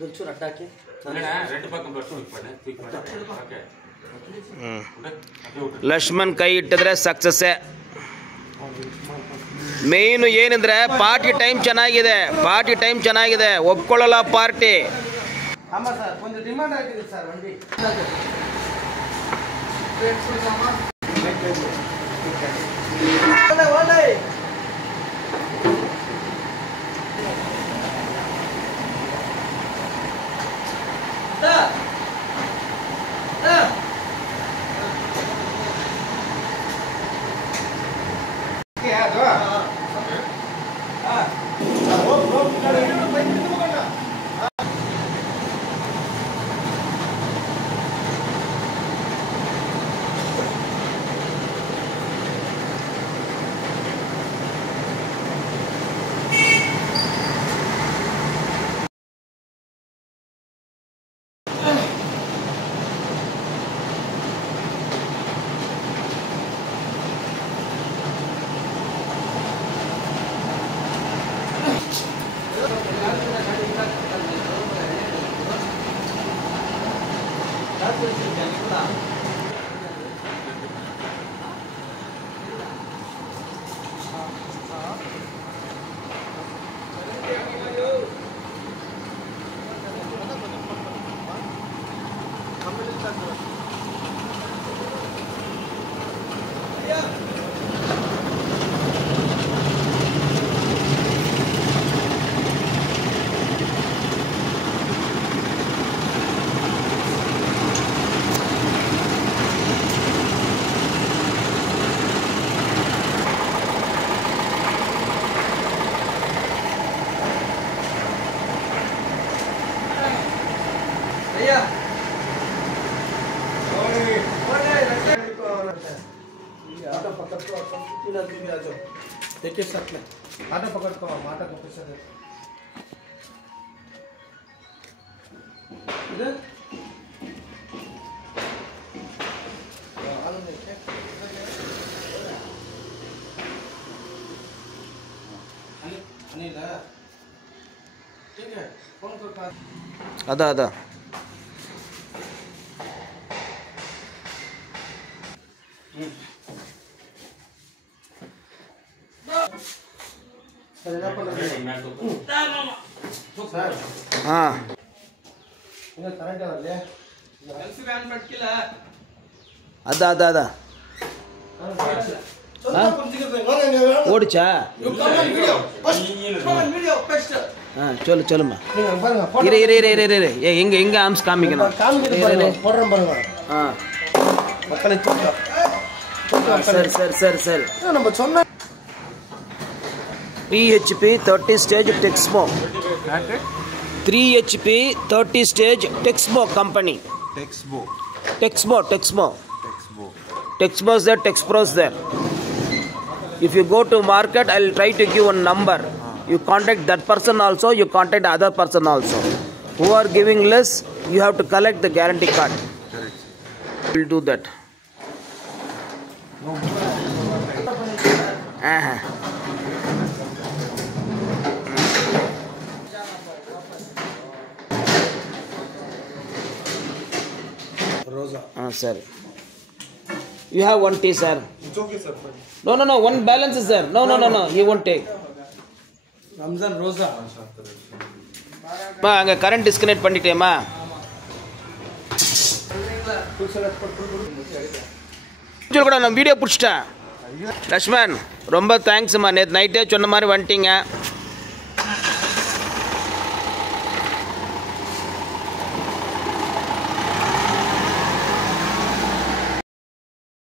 கொஞ்சம் அட்டாக்கி இல்லனா ரெண்டு பக்கம் தூக்கி பண்ணு ஓகே ಲಕ್ಷ್ಮಣ್ ಕೈ ಇಟ್ಟಿದ್ರೆ ಸಕ್ಸಸ್. ಮೇಯ್ನು ಏನಂದ್ರೆ ಪಾರ್ಟಿ ಟೈಮ್ ಚೆನ್ನಾಗಿದೆ, ಒಪ್ಕೊಳ್ಳಲ್ಲ ಪಾರ್ಟಿ. ஆமா சார் கொஞ்சம் டிமாண்ட் ஆயிடுது சார் வண்டி. ஓடே देखिए साथ में आटा पकड़ को आटा को पैसा दे इधर आलू देखे अनिल ठीक है कौन को पास अदा हाँ अदा ओडिचा चलो चलो எங்க ஆம்ஸ் காமிக்கணும் சரி நம்ம சொன்ன 3 HP 30 stage Texmo 3 HP 30 stage Texmo company Texmo is there, Texpro is there. If you go to market, I will try to give one number. You contact that person also, you contact the other person also. Who are giving less, you have to collect the guarantee card. We will do that. Rosa. Sir. You have one tea, sir. It's okay, sir. No. One balance is there. No. You won't take. Ramzan Rosa. Ma, anga current disconnect பண்ணிட்டேமா. சொல்லுடா நான் video புடிச்சிட்டேன். Lakshman ரொம்ப thanks மா. நேத்து நைட்டே சொன்ன மாதிரி வந்துட்டீங்க.